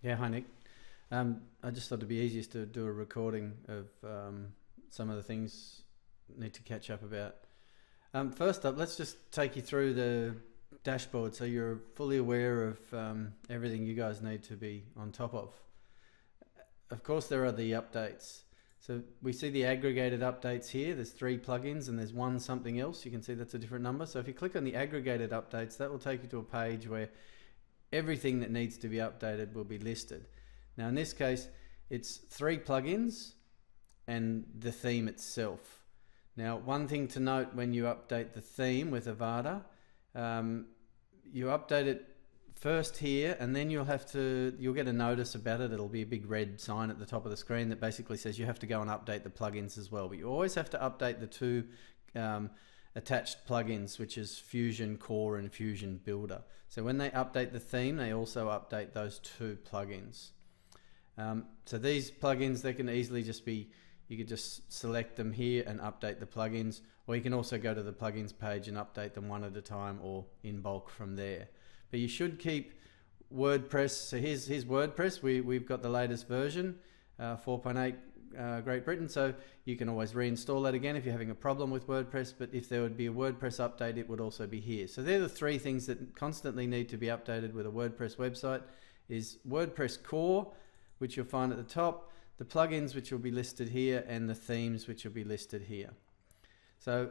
Yeah, hi Nick. I just thought it'd be easiest to do a recording of some of the things I need to catch up about. First up, let's just take you through the dashboard so you're fully aware of everything you guys need to be on top of. Of course, there are the updates. So we see the aggregated updates here. There's 3 plugins and there's one something else. You can see that's a different number. So if you click on the aggregated updates, that will take you to a page where everything that needs to be updated will be listed. Now in this case, it's 3 plugins and the theme itself. Now one thing to note when you update the theme with Avada, you update it first here and then you'll get a notice about it. It'll be a big red sign at the top of the screen that basically says you have to go and update the plugins as well. But you always have to update the 2 attached plugins, which is Fusion Core and Fusion Builder. So when they update the theme, they also update those 2 plugins. So these plugins, they can easily just be, you could just select them here and update the plugins, or you can also go to the plugins page and update them one at a time or in bulk from there. But you should keep WordPress. So here's WordPress. We've got the latest version, 4.8 Great Britain, so you can always reinstall that again if you're having a problem with WordPress. But if there would be a WordPress update, it would also be here. So they're the 3 things that constantly need to be updated with a WordPress website: is WordPress core, which you'll find at the top, the plugins, which will be listed here, and the themes, which will be listed here. So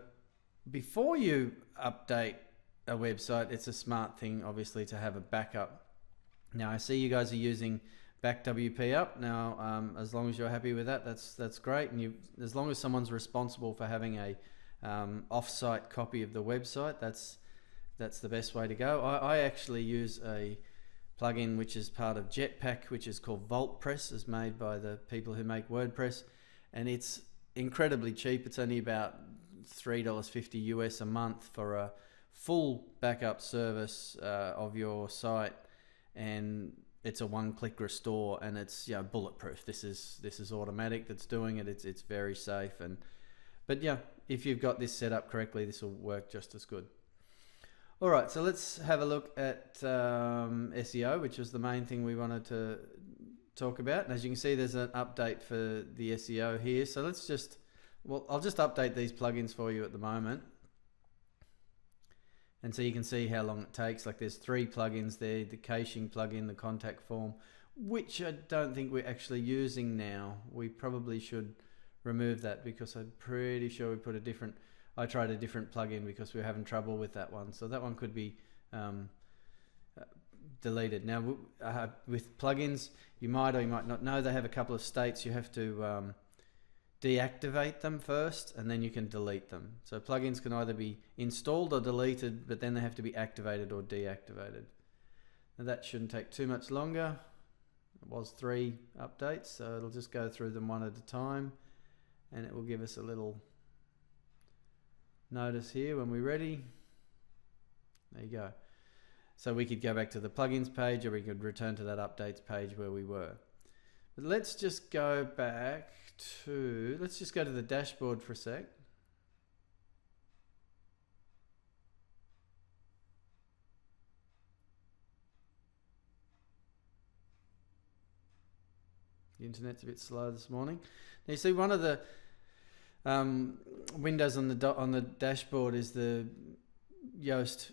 before you update a website, it's a smart thing obviously to have a backup. Now I see you guys are using BackWP up. Now as long as you're happy with that, that's great, and as long as someone's responsible for having a off-site copy of the website, that's the best way to go. I actually use a plugin which is part of Jetpack, which is called VaultPress. It's made by the people who make WordPress, and it's incredibly cheap. It's only about $3.50 US a month for a full backup service of your site, and it's a one-click restore, and it's bulletproof. This is automatic that's doing it. It's very safe, but yeah, if you've got this set up correctly, this will work just as good. All right, so let's have a look at SEO, which is the main thing we wanted to talk about. And as you can see, there's an update for the SEO here. So I'll just update these plugins for you at the moment. And so you can see how long it takes. Like there's 3 plugins there: the caching plugin, the contact form, which I don't think we're actually using now. We probably should remove that because I'm pretty sure we put I tried a different plugin because we were having trouble with that one. So that one could be deleted. Now with plugins, you might or you might not know they have a couple of states. You have to deactivate them first and then you can delete them. So plugins can either be installed or deleted, but then they have to be activated or deactivated. Now that shouldn't take too much longer. It was 3 updates, so it'll just go through them one at a time, and it will give us a little notice here when we're ready. There you go. So we could go back to the plugins page, or we could return to that updates page where we were. But let's just go back to, let's just go to the dashboard for a sec. The internet's a bit slow this morning. Now you see one of the windows on the dashboard is the Yoast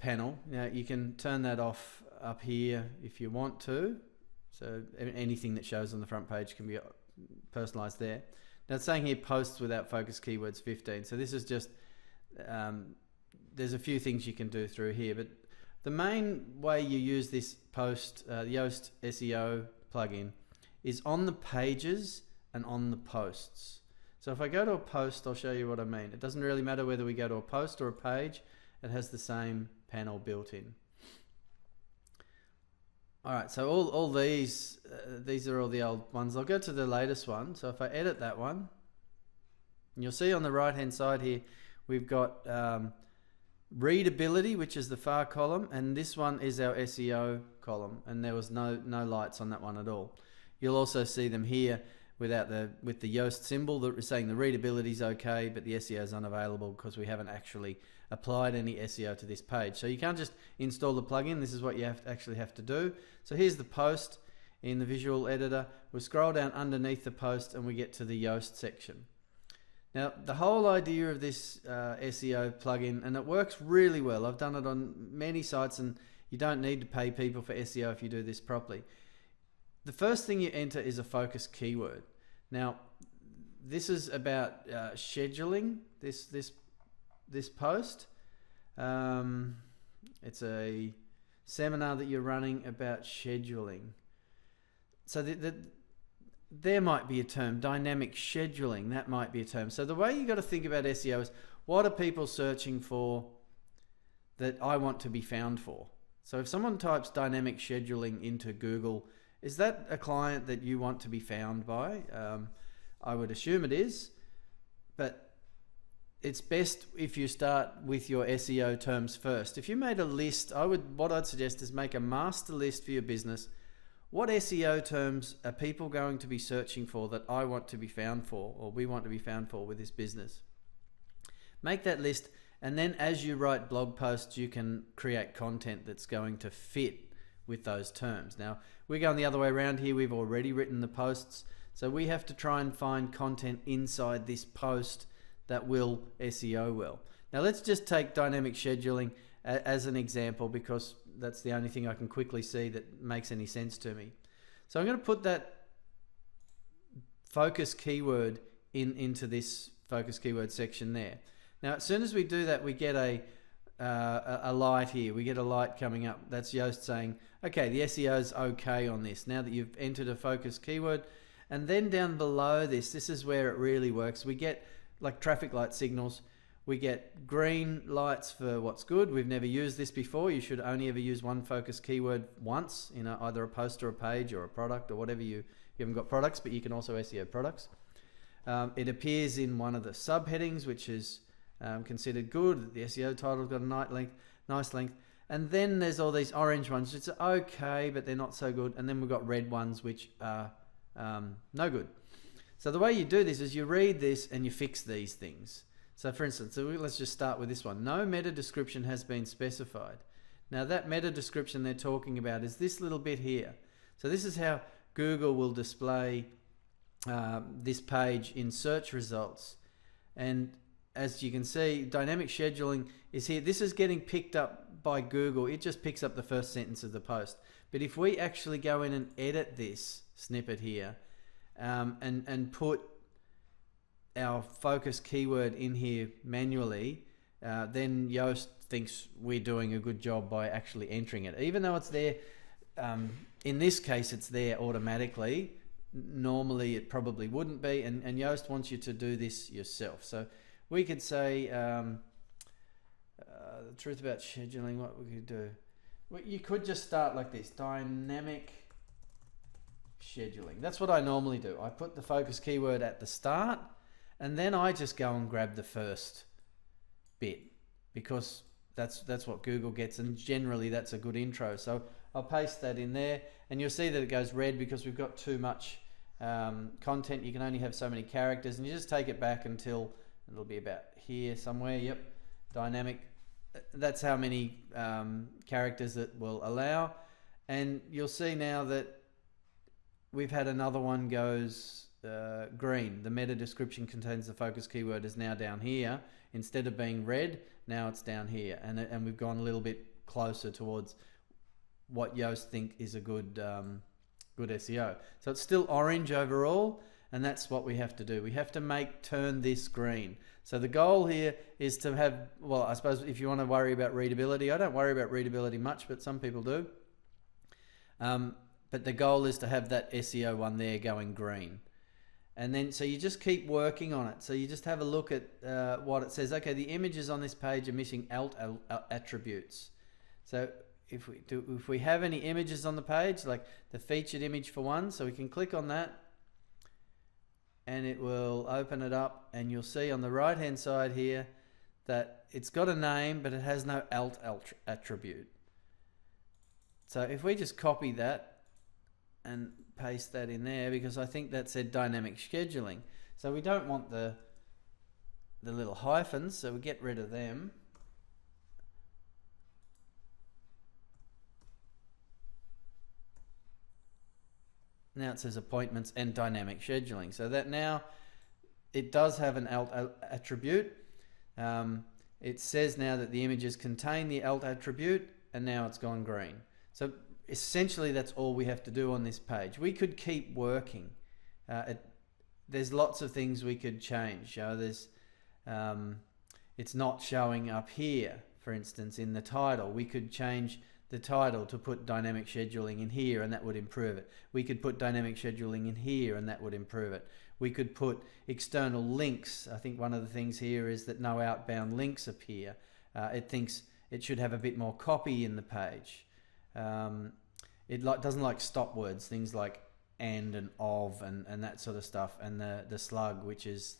panel. Now you can turn that off up here if you want to. So anything that shows on the front page can be personalized there. Now it's saying here posts without focus keywords 15. So this is just, there's a few things you can do through here, but the main way you use this post, the Yoast SEO plugin, is on the pages and on the posts. So if I go to a post, I'll show you what I mean. It doesn't really matter whether we go to a post or a page, it has the same panel built in. All right, so all these are all the old ones. I'll go to the latest one. So if I edit that one, and you'll see on the right hand side here, we've got readability, which is the far column, and this one is our SEO column, and there was no lights on that one at all. You'll also see them here with the Yoast symbol that is saying the readability is okay, but the SEO is unavailable because we haven't actually applied any SEO to this page. So you can't just install the plugin. This is what you actually have to do. So here's the post in the visual editor. We scroll down underneath the post and we get to the Yoast section. Now, the whole idea of this SEO plugin, and it works really well. I've done it on many sites, and you don't need to pay people for SEO if you do this properly. The first thing you enter is a focus keyword. Now, this is about scheduling this post. It's a seminar that you're running about scheduling. So there might be a term, dynamic scheduling, that might be a term. So the way you got to think about SEO is, what are people searching for that I want to be found for? So if someone types dynamic scheduling into Google, is that a client that you want to be found by? I would assume it is, but it's best if you start with your SEO terms first. If you made a list, what I'd suggest is make a master list for your business. What SEO terms are people going to be searching for that I want to be found for, or we want to be found for with this business? Make that list, and then as you write blog posts, you can create content that's going to fit with those terms. Now, we're going the other way around here. We've already written the posts, so we have to try and find content inside this post that will SEO well. Now, let's just take dynamic scheduling as an example, because that's the only thing I can quickly see that makes any sense to me. So I'm going to put that focus keyword into this focus keyword section there. Now, as soon as we do that, we get a light here. We get a light coming up. That's Yoast saying, okay, the SEO is okay on this. Now that you've entered a focus keyword, and then down below this is where it really works. We get like traffic light signals. We get green lights for what's good. We've never used this before. You should only ever use one focus keyword once in either a post or a page or a product or whatever. You haven't got products, but you can also SEO products. It appears in one of the subheadings, which is considered good. The SEO title's got a nice length. And then there's all these orange ones. It's okay, but they're not so good. And then we've got red ones, which are no good. So the way you do this is you read this and you fix these things. So for instance, let's just start with this one. No meta description has been specified. Now that meta description they're talking about is this little bit here. So this is how Google will display this page in search results. And as you can see, dynamic scheduling is here. This is getting picked up by Google. It just picks up the first sentence of the post. But if we actually go in and edit this snippet here and put our focus keyword in here manually, then Yoast thinks we're doing a good job by actually entering it. Even though it's there, in this case it's there automatically. Normally it probably wouldn't be, and Yoast wants you to do this yourself. So we could say the truth about scheduling, what we could do. You could just start like this, dynamic scheduling. That's what I normally do. I put the focus keyword at the start, and then I just go and grab the first bit, because that's what Google gets, and generally that's a good intro. So I'll paste that in there, and you'll see that it goes red because we've got too much content. You can only have so many characters, and you just take it back until it'll be about here somewhere. Yep, dynamic. That's how many characters it will allow, and you'll see now that we've had another one goes green. The meta description contains the focus keyword is now down here. Instead of being red, now it's down here, and we've gone a little bit closer towards what Yoast think is a good SEO. So it's still orange overall, and that's what we have to do. We have to turn this green. So the goal here is to have, well, I suppose if you want to worry about readability, I don't worry about readability much, but some people do. But the goal is to have that SEO one there going green. And then, so you just keep working on it. So you just have a look at what it says. Okay, the images on this page are missing alt attributes. So if we have any images on the page, like the featured image for one, so we can click on that, and it will open it up, and you'll see on the right hand side here that it's got a name, but it has no alt attribute. So if we just copy that and paste that in there, because I think that said dynamic scheduling. So we don't want the little hyphens, so we get rid of them. Now it says appointments and dynamic scheduling. So that now it does have an alt attribute. It says now that the images contain the alt attribute, and now it's gone green. So essentially that's all we have to do on this page. We could keep working. There's lots of things we could change. It's not showing up here, for instance, in the title. We could change the title to put dynamic scheduling in here, and that would improve it. We could put dynamic scheduling in here, and that would improve it. We could put external links. I think one of the things here is that no outbound links appear. It thinks it should have a bit more copy in the page. It doesn't like stop words, things like and of and that sort of stuff. And the slug, which is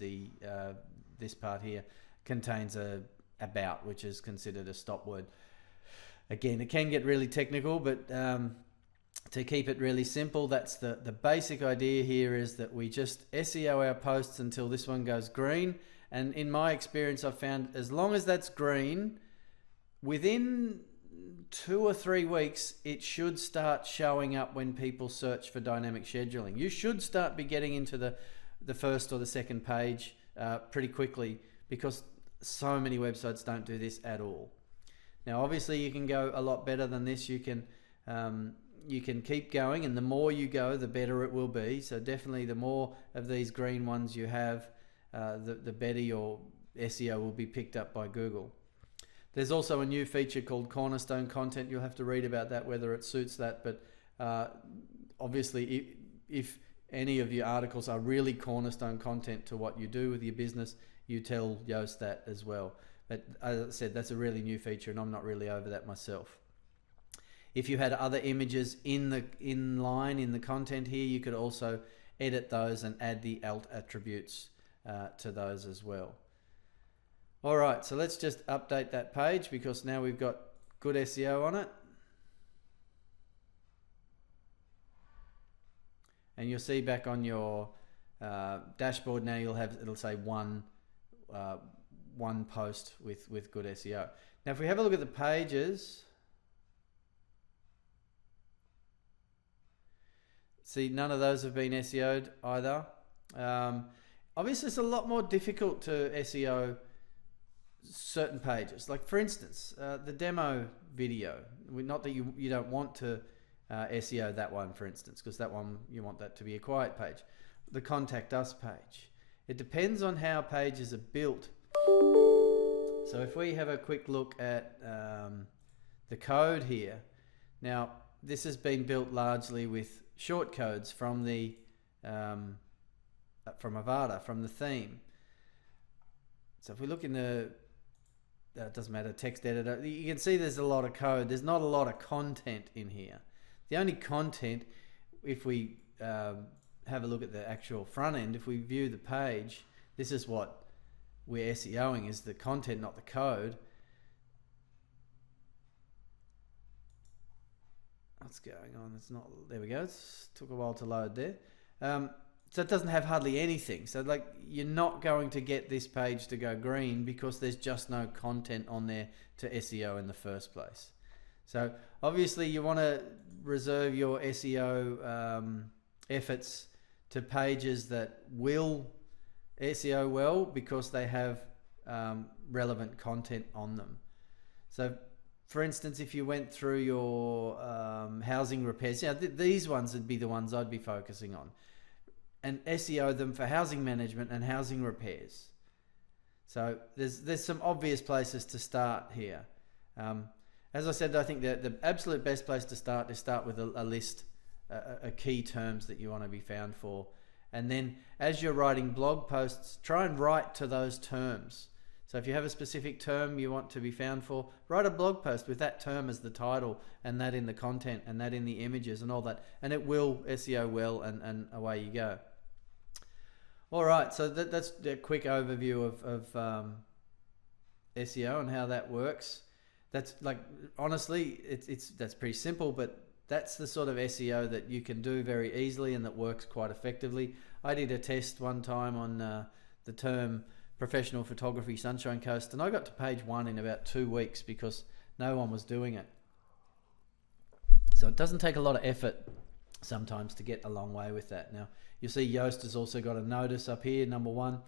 this part here, contains a about, which is considered a stop word. Again, it can get really technical, but to keep it really simple, that's the basic idea here, is that we just SEO our posts until this one goes green. And in my experience, I've found as long as that's green, within 2 or 3 weeks, it should start showing up when people search for dynamic scheduling. You should start be getting into the first or the second page pretty quickly, because so many websites don't do this at all. Now, obviously, you can go a lot better than this. You can keep going, and the more you go, the better it will be. So definitely, the more of these green ones you have, the better your SEO will be picked up by Google. There's also a new feature called Cornerstone Content. You'll have to read about that, whether it suits that. But obviously, if any of your articles are really cornerstone content to what you do with your business, you tell Yoast that as well. But as I said, that's a really new feature, and I'm not really over that myself. If you had other images in the content here, you could also edit those and add the alt attributes to those as well. All right, so let's just update that page, because now we've got good SEO on it. And you'll see back on your dashboard now, it'll say one post with good SEO. Now, if we have a look at the pages, see, none of those have been SEO'd either. Obviously, it's a lot more difficult to SEO certain pages. Like, for instance, the demo video. Not that you don't want to SEO that one, for instance, because that one, you want that to be a quiet page. The Contact Us page. It depends on how pages are built. So if we have a quick look at the code here. Now, this has been built largely with shortcodes from Avada, from the theme. So if we look in it doesn't matter, text editor, you can see there's a lot of code. There's not a lot of content in here. The only content, if we have a look at the actual front end, if we view the page, this is what we're SEOing, is the content, not the code. What's going on? It's not, there we go. It took a while to load there. So it doesn't have hardly anything. So like, you're not going to get this page to go green because there's just no content on there to SEO in the first place. So obviously you want to reserve your SEO efforts to pages that will SEO well, because they have relevant content on them. So for instance, if you went through your housing repairs, these ones would be the ones I'd be focusing on, and SEO them for housing management and housing repairs. So there's some obvious places to start here. As I said, I think that the absolute best place to start is with a list of key terms that you want to be found for. And then as you're writing blog posts, try and write to those terms. So if you have a specific term you want to be found for, write a blog post with that term as the title, and that in the content, and that in the images and all that. And it will SEO well, and away you go. All right, so that's a quick overview of SEO and how that works. That's like, honestly, that's pretty simple, but that's the sort of SEO that you can do very easily and that works quite effectively. I did a test one time on the term professional photography Sunshine Coast, and I got to page 1 in about 2 weeks because no one was doing it. So it doesn't take a lot of effort sometimes to get a long way with that. Now, you'll see Yoast has also got a notice up here, number 1.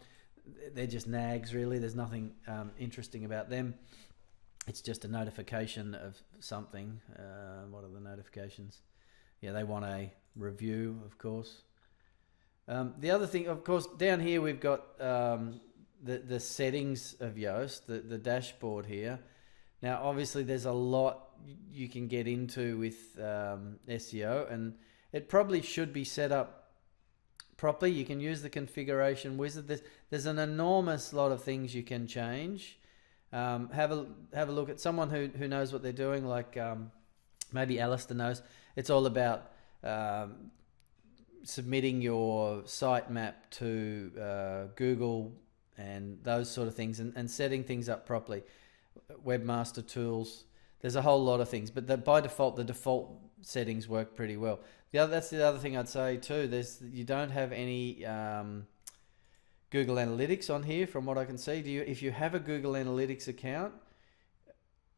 They're just nags, really. There's nothing interesting about them. It's just a notification of something. What are the notifications? Yeah, they want a review, of course. The other thing, of course, down here we've got the settings of Yoast, the dashboard here. Now, obviously, there's a lot you can get into with SEO, and it probably should be set up properly. You can use the configuration wizard. There's an enormous lot of things you can change. Have a look at someone who knows what they're doing, like maybe Alistair knows. It's all about submitting your sitemap to Google and those sort of things, and setting things up properly. Webmaster Tools. There's a whole lot of things, but by default, the default settings work pretty well. That's the other thing I'd say too. You don't have any Google Analytics on here, from what I can see. If you have a Google Analytics account,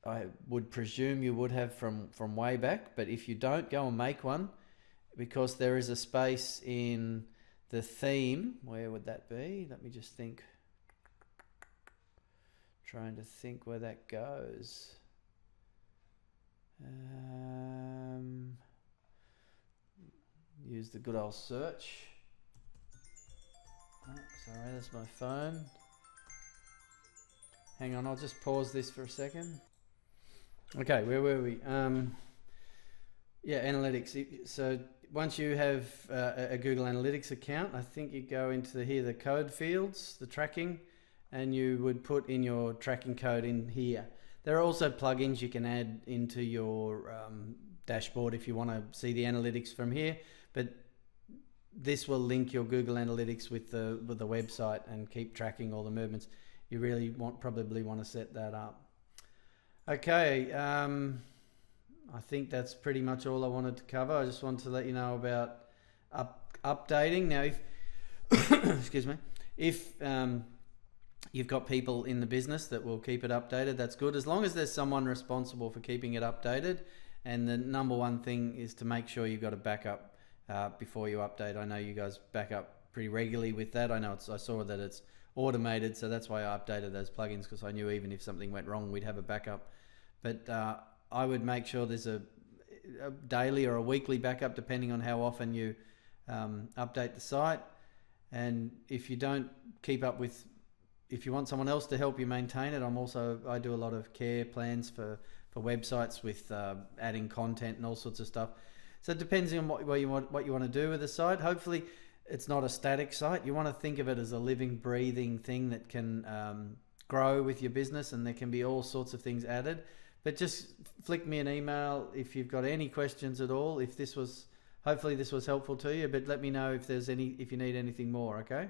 I would presume you would have from way back. But if you don't, go and make one, because there is a space in the theme. Where would that be? Let me just think. Trying to think where that goes. Use the good old search. Oh, sorry, that's my phone. Hang on, I'll just pause this for a second. Okay, where were we? Yeah, analytics. So once you have a Google Analytics account, I think you go into the code fields, the tracking, and you would put in your tracking code in here. There are also plugins you can add into your dashboard if you want to see the analytics from here, but this will link your Google Analytics with the website and keep tracking all the movements. You really probably want to set that up. Okay, I think that's pretty much all I wanted to cover. I just wanted to let you know about updating. Now, if excuse me, if you've got people in the business that will keep it updated, that's good, as long as there's someone responsible for keeping it updated. And the number one thing is to make sure you've got a backup before you update. I know you guys back up pretty regularly with that. I saw that it's automated, so that's why I updated those plugins, because I knew even if something went wrong, we'd have a backup. But I would make sure there's a daily or a weekly backup, depending on how often you update the site. And if you don't keep up with, if you want someone else to help you maintain it, I do a lot of care plans for websites with adding content and all sorts of stuff. So it depends on what you want to do with the site. Hopefully it's not a static site. You want to think of it as a living, breathing thing that can grow with your business, and there can be all sorts of things added. But just flick me an email if you've got any questions at all. Hopefully this was helpful to you, but let me know if you need anything more, okay?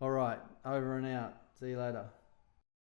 All right, over and out. See you later.